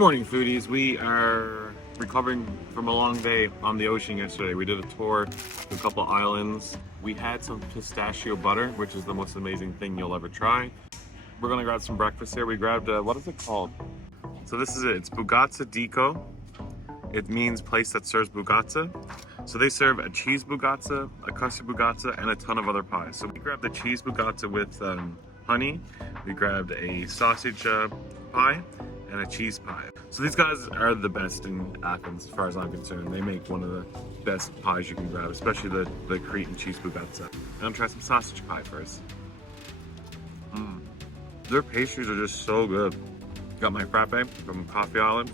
Good morning, foodies. We are recovering from a long day on the ocean yesterday. We did a tour to a couple islands. We had some pistachio butter, which is the most amazing thing you'll ever try. We're gonna grab some breakfast here. We grabbed, what is it called? So this is it, it's Bougatsadiko. It means place that serves bugatsa. So they serve a cheese bugatsa, a custard bugatsa, and a ton of other pies. So we grabbed the cheese bugatsa with honey. We grabbed a sausage pie and a cheese pie. So these guys are the best in Athens, as far as I'm concerned. They make one of the best pies you can grab, especially the Cretan cheese bugatsa. I'm gonna try some sausage pie first. Their pastries are just so good. Got my frappe from Coffee Island.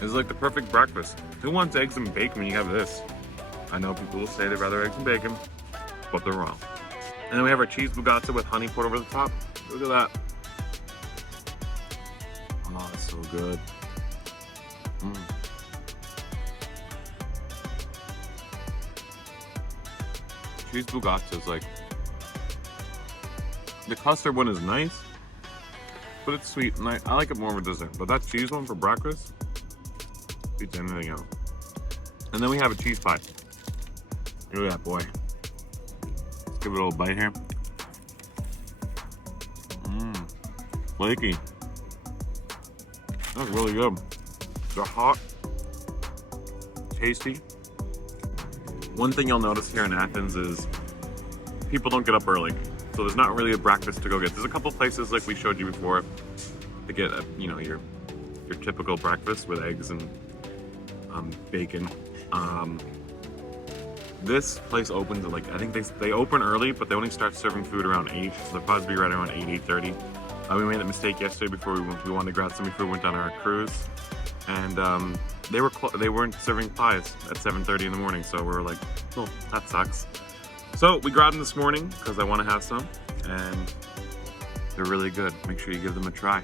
It's like the perfect breakfast. Who wants eggs and bacon when you have this? I know people will say they'd rather eggs and bacon, but they're wrong. And then we have our cheese bugatsa with honey poured over the top. Look at that. Oh, that's so good. Cheese bugatsa is like, the custard one is nice, but it's sweet, and I like it more of a dessert. But that cheese one for breakfast beats anything else. And then we have a cheese pie. Look at that boy. Let's give it a little bite here. Flaky. That's really good. They're hot, tasty. One thing you'll notice here in Athens is people don't get up early. So there's not really a breakfast to go get. There's a couple places like we showed you before to get your typical breakfast with eggs and bacon. This place opens at like, I think they open early, but they only start serving food around 8. So they'll probably be right around 8:30. We made a mistake yesterday before we wanted to grab something before we went on our cruise, and they weren't serving pies at 7:30 in the morning. So we were like, oh, that sucks. So we grabbed them this morning because I want to have some, and they're really good. Make sure you give them a try.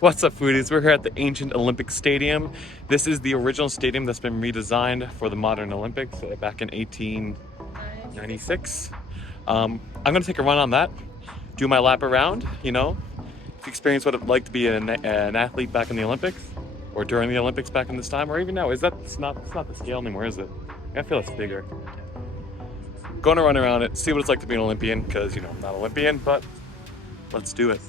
What's up, foodies? We're here at the ancient Olympic Stadium. This is the original stadium that's been redesigned for the modern Olympics back in 1896. I'm gonna take a run on that, do my lap around, experience what it's like to be an athlete back in the Olympics, or during the Olympics back in this time, or even now. It's not the scale anymore, is it? I feel it's bigger. Going to run around it, see what it's like to be an Olympian, because I'm not Olympian, but let's do it.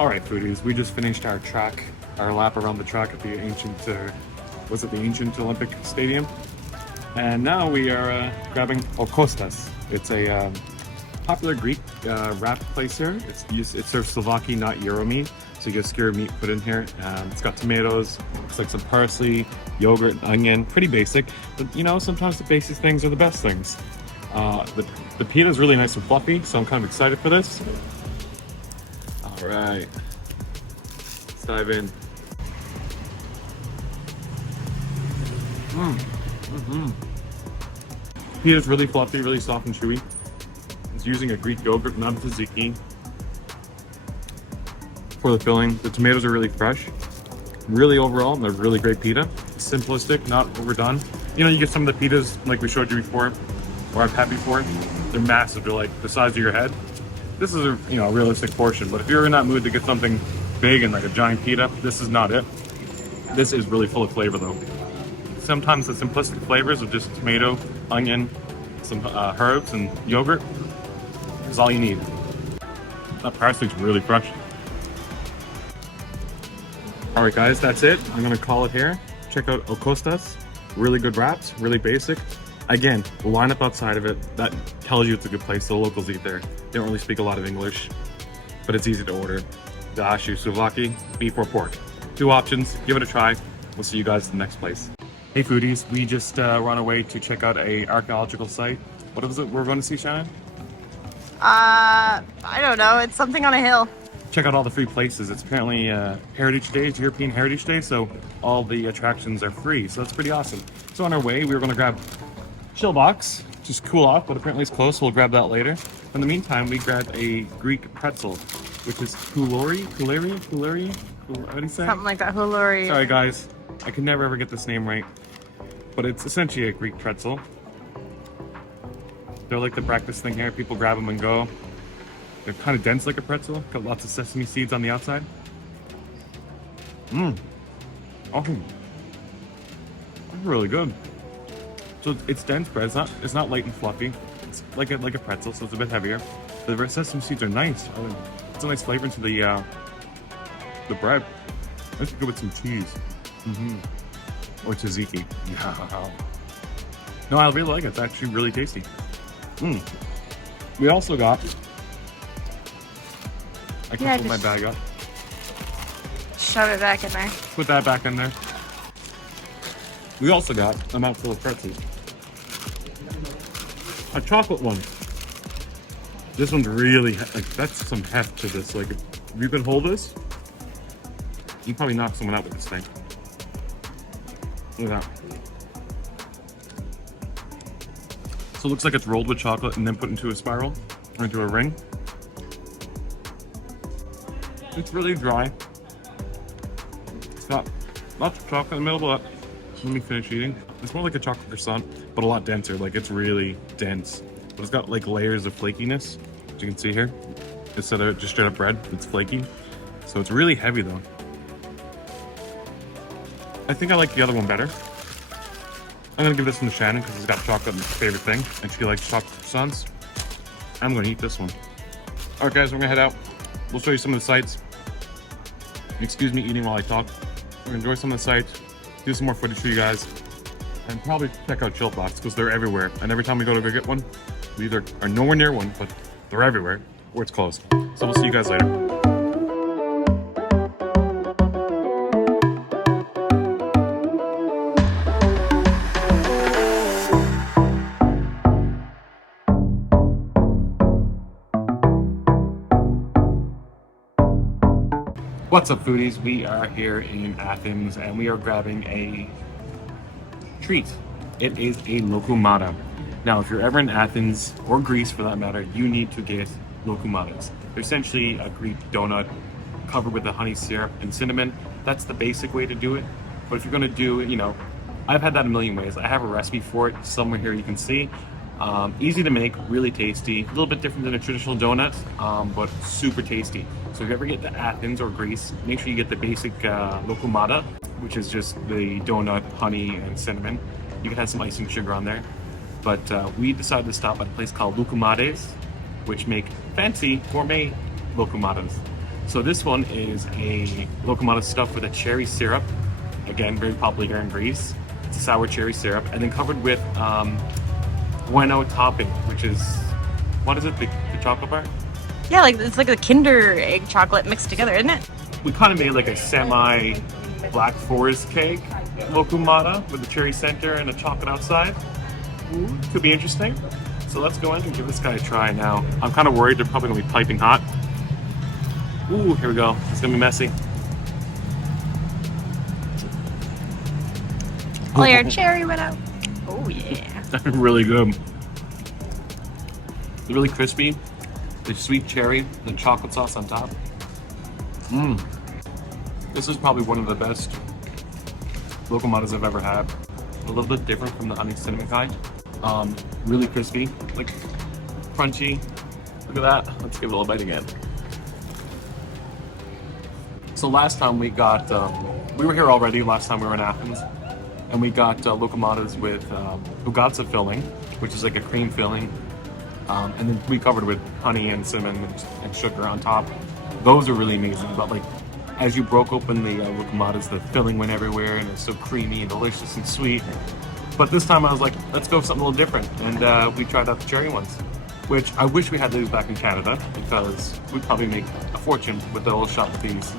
Alright, foodies, we just finished our lap around the track at the ancient, was it the ancient Olympic Stadium? And now we are grabbing Costas. It's a popular Greek wrap place here. It serves Souvlaki, not Euro meat. So you get skewer meat put in here. It's got tomatoes, it's like some parsley, yogurt, onion, pretty basic. But sometimes the basic things are the best things. The pita is really nice and fluffy, so I'm kind of excited for this. All right, let's dive in. Pita is really fluffy, really soft and chewy. It's using a Greek yogurt, not a tzatziki, for the filling. The tomatoes are really fresh. Really overall, they're really great pita. Simplistic, not overdone. You get some of the pitas like we showed you before, or I've had before. They're massive. They're like the size of your head. This is a realistic portion, but if you're in that mood to get something big and like a giant pita, this is not it. This is really full of flavor though. Sometimes the simplistic flavors of just tomato, onion, some herbs, and yogurt is all you need. That parsley's really fresh. All right, guys, that's it. I'm gonna call it here. Check out Costas. Really good wraps, really basic. Again, the lineup outside of it, that tells you it's a good place. The locals eat there. They don't really speak a lot of English, but it's easy to order. Dionysiou, Souvlaki, beef or pork. 2 options, give it a try. We'll see you guys at the next place. Hey foodies, we just run away to check out a archaeological site. What was it we're going to see, Shannon? I don't know, it's something on a hill. Check out all the free places. It's apparently Heritage Day, it's European Heritage Day, so all the attractions are free, so that's pretty awesome. So on our way, we were going to grab ChillBox, just cool off, but apparently it's closed, so we'll grab that later. In the meantime, we grabbed a Greek pretzel, which is Kuleri? What do you say? Something like that. Huluri. Sorry guys, I can never ever get this name right. But it's essentially a Greek pretzel. They're like the breakfast thing here. People grab them and go. They're kind of dense like a pretzel. Got lots of sesame seeds on the outside. Mmm. Oh, that's really good. So it's dense bread. It's not light and fluffy. It's like a pretzel, so it's a bit heavier. The sesame seeds are nice. It's a nice flavor into the bread. Let's go with some cheese. Or tzatziki. Yeah. No, I really like it. It's actually really tasty. We also got. I can put my bag up. Shove it back in there. Put that back in there. We also got a mouthful of pretzels. A chocolate one. This one's really, like, that's some heft to this. Like, if you can hold this, you can probably knock someone out with this thing. Look at that. So it looks like it's rolled with chocolate and then put into a spiral, or into a ring. It's really dry. It's got lots of chocolate in the middle, but let me finish eating. It's more like a chocolate croissant, but a lot denser. Like, it's really dense. But it's got like layers of flakiness, as you can see here. Instead of just straight up bread, it's flaky. So it's really heavy though. I think I like the other one better. I'm gonna give this one to Shannon because it's got chocolate and favorite thing, and she likes chocolate croissants. I'm gonna eat this one. All right, guys, we're gonna head out. We'll show you some of the sites. Excuse me eating while I talk. We're gonna enjoy some of the sites, do some more footage for you guys, and probably check out ChillBox because they're everywhere. And every time we go to go get one, we either are nowhere near one, but they're everywhere, or it's closed. So we'll see you guys later. What's up, foodies? We are here in Athens and we are grabbing a treat. It is a Locomata. Now, if you're ever in Athens, or Greece for that matter, you need to get Locomatas. They're essentially a Greek donut covered with a honey syrup and cinnamon. That's the basic way to do it. But if you're gonna do it, you know, I've had that a million ways. I have a recipe for it somewhere here you can see. Easy to make, really tasty. A little bit different than a traditional donut, but super tasty. So if you ever get to Athens or Greece, make sure you get the basic Locomata, which is just the donut, honey, and cinnamon. You can have some icing sugar on there. But we decided to stop at a place called LUKUMADES, which make fancy gourmet Locomatas. So this one is a Locomata stuffed with a cherry syrup. Again, very popular here in Greece. It's a sour cherry syrup, and then covered with bueno topping, which is, what is it, the chocolate bar? Yeah, like it's like a Kinder egg chocolate mixed together, isn't it? We kind of made like a semi Black Forest cake Locomata with the cherry center and a chocolate outside. Ooh, could be interesting. So let's go in and give this guy a try now. I'm kind of worried they're probably gonna be piping hot. Ooh, here we go. It's gonna be messy. Oh, your cherry went out. Oh yeah. Really good. It's really crispy. The sweet cherry, the chocolate sauce on top. This is probably one of the best Locomatas I've ever had. A little bit different from the honey cinnamon kind. Really crispy, like crunchy. Look at that. Let's give it a little bite again. So last time we got, we were here already last time we were in Athens, and we got Locomatas with Bougatsa filling, which is like a cream filling. And then we covered with honey and cinnamon and sugar on top. Those are really amazing, but like as you broke open the Locomatas, the filling went everywhere and it's so creamy and delicious and sweet. But this time I was like, let's go with something a little different. And we tried out the cherry ones, which I wish we had these back in Canada because we'd probably make a fortune with the little shot of these.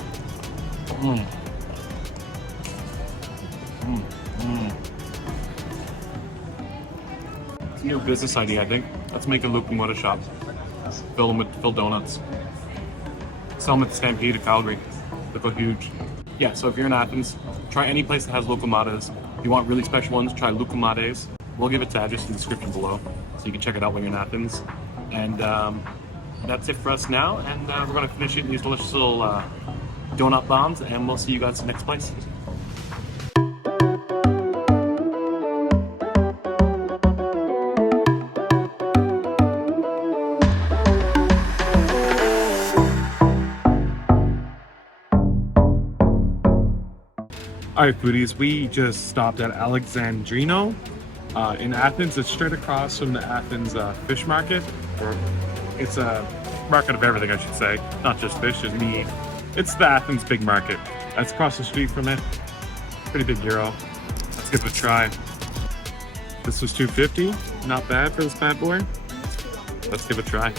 It's a new business idea, I think. Let's make a Locomata shop. Fill donuts. Sell them at the Stampede of Calgary. They go huge. Yeah, so if you're in Athens, try any place that has Locomatas. If you want really special ones, try LUKUMADES. We'll give its address in the description below, so you can check it out when you're in Athens. And that's it for us now. And we're going to finish eating these delicious little donut bombs, and we'll see you guys in the next place. Alright foodies, we just stopped at Alexandrino in Athens. It's straight across from the Athens fish market. It's a market of everything, I should say. Not just fish and meat. It's the Athens big market. That's across the street from it. Pretty big gyro. Let's give it a try. This was $2.50. Not bad for this bad boy. Let's give it a try.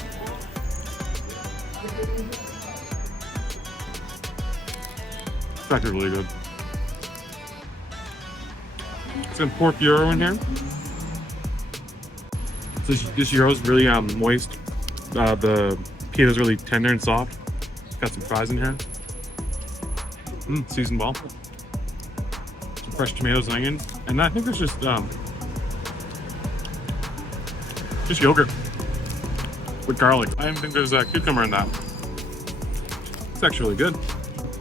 It's actually really good. Some pork gyro in here. So this gyro is really moist. The pita is really tender and soft. Got some fries in here. Seasoned well. Some fresh tomatoes and onion. And I think it's just yogurt with garlic. I don't think there's a cucumber in that. It's actually really good.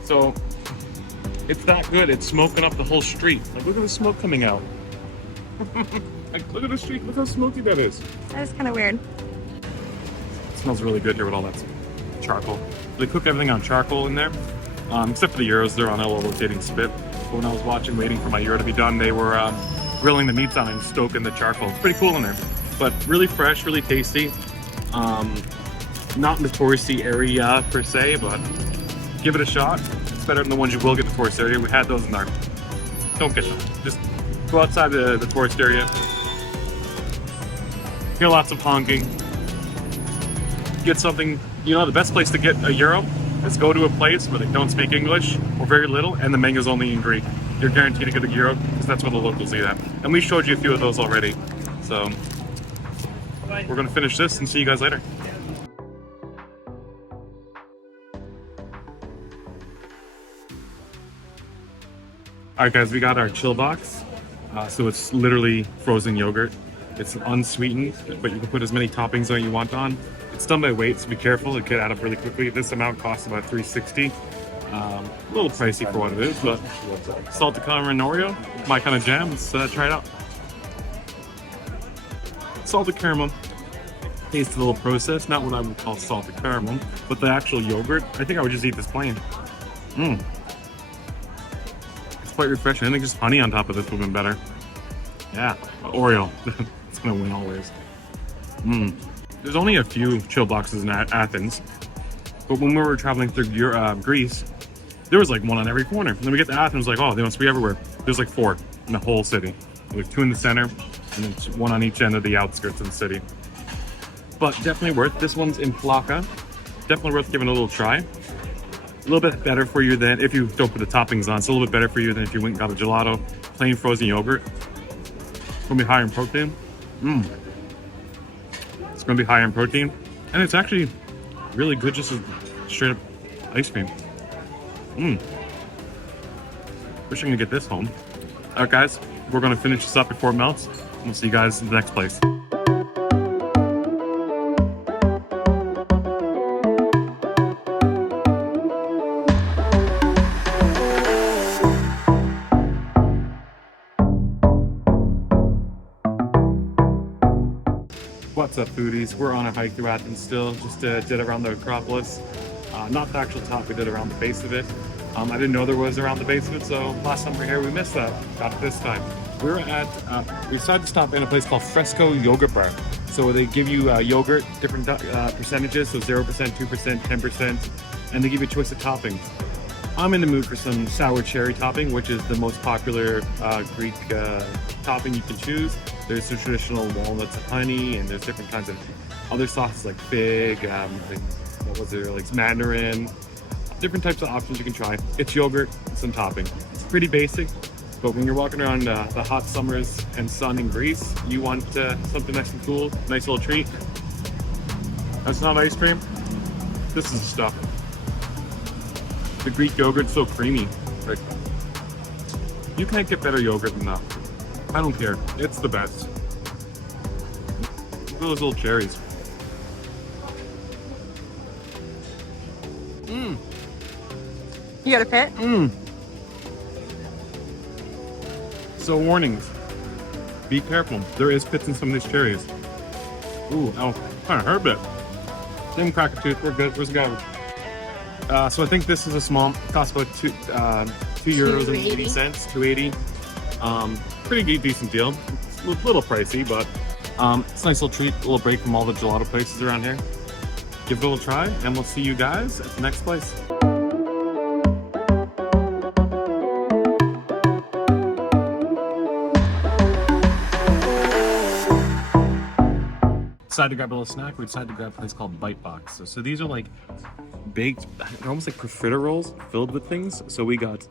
So it's that good. It's smoking up the whole street. Like, look at the smoke coming out. Like, look at the street. Look how smoky that is. That is kind of weird. It smells really good here with all that charcoal. They cook everything on charcoal in there, except for the gyros. They're on a little rotating spit. But when I was waiting for my gyro to be done, they were grilling the meats on it and stoking the charcoal. It's pretty cool in there, but really fresh, really tasty. Not in the touristy area per se, but give it a shot. It's better than the ones you will get in the tourist area. We had those in our. Don't get them. Just go outside the tourist area. Hear lots of honking. Get something. You know, the best place to get a gyro is go to a place where they don't speak English or very little, and the menu's only in Greek. You're guaranteed to get a gyro because that's what the locals eat at. And we showed you a few of those already. So we're gonna finish this and see you guys later. Alright guys, we got our ChillBox. So it's literally frozen yogurt. It's unsweetened, but you can put as many toppings on you want on. It's done by weight, so be careful. It could add up really quickly. This amount costs about $3.60. A little pricey for what it is, but salted caramel and Oreo, my kind of jam. Let's try it out. Salted caramel tastes a little processed, not what I would call salted caramel, but the actual yogurt, I think I would just eat this plain. It's quite refreshing. I think just honey on top of this would have been better. Yeah, Oreo. It's gonna win always. There's only a few ChillBoxes in Athens, but when we were traveling through Greece, there was like one on every corner. And then we get to Athens, like, oh, they must be everywhere. There's like 4 in the whole city. There's 2 in the center, and then 1 on each end of the outskirts of the city. But definitely worth. This one's in Plaka. Definitely worth giving a little try. A little bit better for you than if you don't put the toppings on. It's a little bit better for you than if you went and got a gelato, plain frozen yogurt. It's gonna be higher in protein. It's gonna be higher in protein, and it's actually really good just as straight up ice cream. Wish I could get this home. All right, guys, we're gonna finish this up before it melts. We'll see you guys in the next place. What's up, foodies? We're on a hike through Athens still. Just did around the Acropolis. Not the actual top, we did around the base of it. I didn't know there was around the base of it, so last time we were here, we missed that. Got it this time. We decided to stop in a place called Fresco Yogurt Bar. So they give you yogurt, different percentages, so 0%, 2%, 10%, and they give you a choice of toppings. I'm in the mood for some sour cherry topping, which is the most popular Greek topping you can choose. There's the traditional walnuts and honey, and there's different kinds of other sauces like fig, like mandarin, different types of options you can try. It's yogurt and some topping. It's pretty basic, but when you're walking around the hot summers and sun in Greece, you want something nice and cool, nice little treat. That's not ice cream. This is the stuff. The Greek yogurt's so creamy. Like, you can't get better yogurt than that. I don't care. It's the best. Look at those little cherries. Mmm. You got a pit? Mmm. So warnings. Be careful. There is pits in some of these cherries. Ooh, ow. Kind of hurt a bit. Same crack a tooth. We're good. Where's the guy? So I think this is a small. Costs about €2.80. $2.80. Pretty decent deal. It's a little pricey, but it's a nice little treat. A little break from all the gelato places around here. Give it a little try, and we'll see you guys at the next place. Decided to grab a little snack. We decided to grab a place called Bitebox. So these are like baked, they're almost like profiterole rolls filled with things. So we got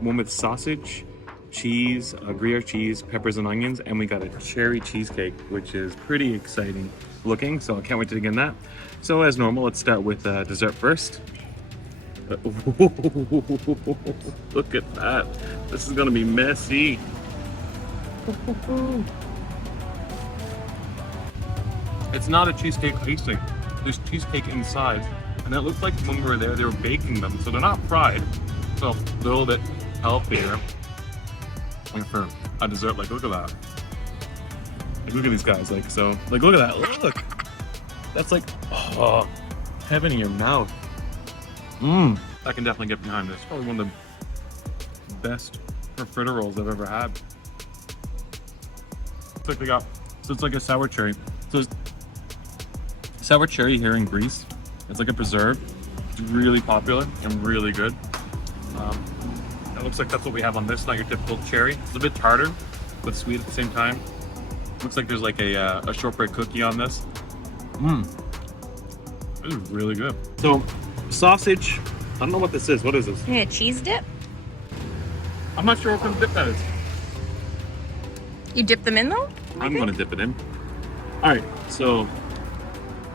one with sausage, cheese, Gruyere cheese, peppers and onions, and we got a cherry cheesecake, which is pretty exciting looking. So I can't wait to dig in that. So as normal, let's start with dessert first. Look at that. This is gonna be messy. It's not a cheesecake icing. There's cheesecake inside. And it looks like when we were there, they were baking them. So they're not fried. So they're a little bit healthier. Like for a dessert, like look at that. Like look at these guys, like so. Like look at that, look. That's like, oh, heaven in your mouth. Mmm. I can definitely get behind this. Probably one of the best profiteroles I've ever had. It's like they got, so it's like a sour cherry. So it's sour cherry here in Greece. It's like a preserve. It's really popular and really good. It looks like that's what we have on this, not your typical cherry. It's a bit tartar, but sweet at the same time. Looks like there's like a shortbread cookie on this. Mmm. This is really good. So, sausage. I don't know what this is. What is this? Yeah, cheese dip? I'm not sure what kind of dip that is. You dip them in though? I'm going to dip it in. Alright, so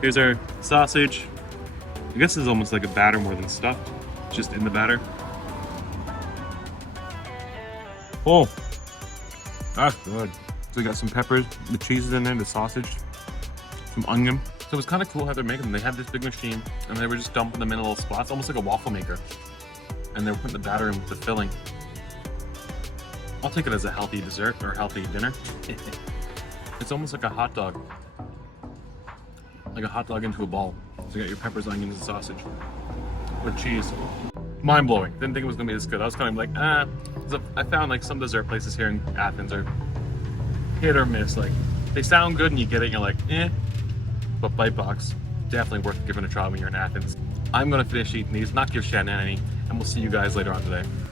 here's our sausage. I guess this is almost like a batter more than stuffed. It's just in the batter. Oh, that's good. So we got some peppers, the cheese is in there, the sausage, some onion. So it was kind of cool how they're making them. They had this big machine and they were just dumping them in little spots, almost like a waffle maker. And they were putting the batter in with the filling. I'll take it as a healthy dessert or healthy dinner. It's almost like a hot dog. Like a hot dog into a ball. So you got your peppers, onions, and sausage with cheese. Mind blowing. Didn't think it was gonna be this good. I was kind of like, ah. So I found like some dessert places here in Athens are hit or miss. Like they sound good and you get it and you're like, eh. But Bitebox, definitely worth giving a try when you're in Athens. I'm gonna finish eating these, not give Shannon any, and we'll see you guys later on today.